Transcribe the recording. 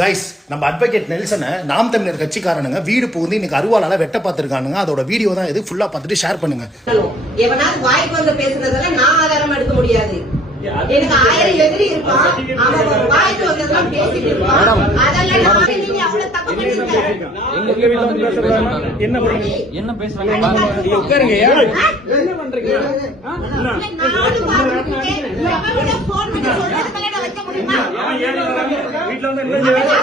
Guys, நம்ம advocate நெல்சனை நாம் தமிழர் கட்சிக்காரனுங்க வீடு புகுந்து இன்னைக்கு அருவாளால வெட்ட பார்த்திருக்கானுங்க. அதோட வீடியோ தான் இது. ஃபுல்லா பார்த்துட்டு ஷேர் பண்ணுங்க. எவனாவது வாய்க்கு வந்து பேசுறதெல்லாம் நான் ஆதாரம் எடுக்க முடியாது. எனக்கு 1000 எதிரி இருப்பான். அவன் வாய்க்கு வந்ததெல்லாம் பேசிட்டு இருப்பான். அதெல்லாம் நானே நீங்க அவ்வளவு தப்பு பண்ணிருக்கீங்க. எங்க வீட்ல வந்து பேசுறாங்க. என்ன பண்றீங்க? என்ன பேசுறாங்க? நீங்க உட்காருங்க. என்ன பண்றீங்க? நானும் பாத்துக்கிட்டேன். எவனோட போன் பண்ணி சொல்றது மேல வைக்க முடியுமா? வீட்ல வந்து என்ன செய்றாங்க?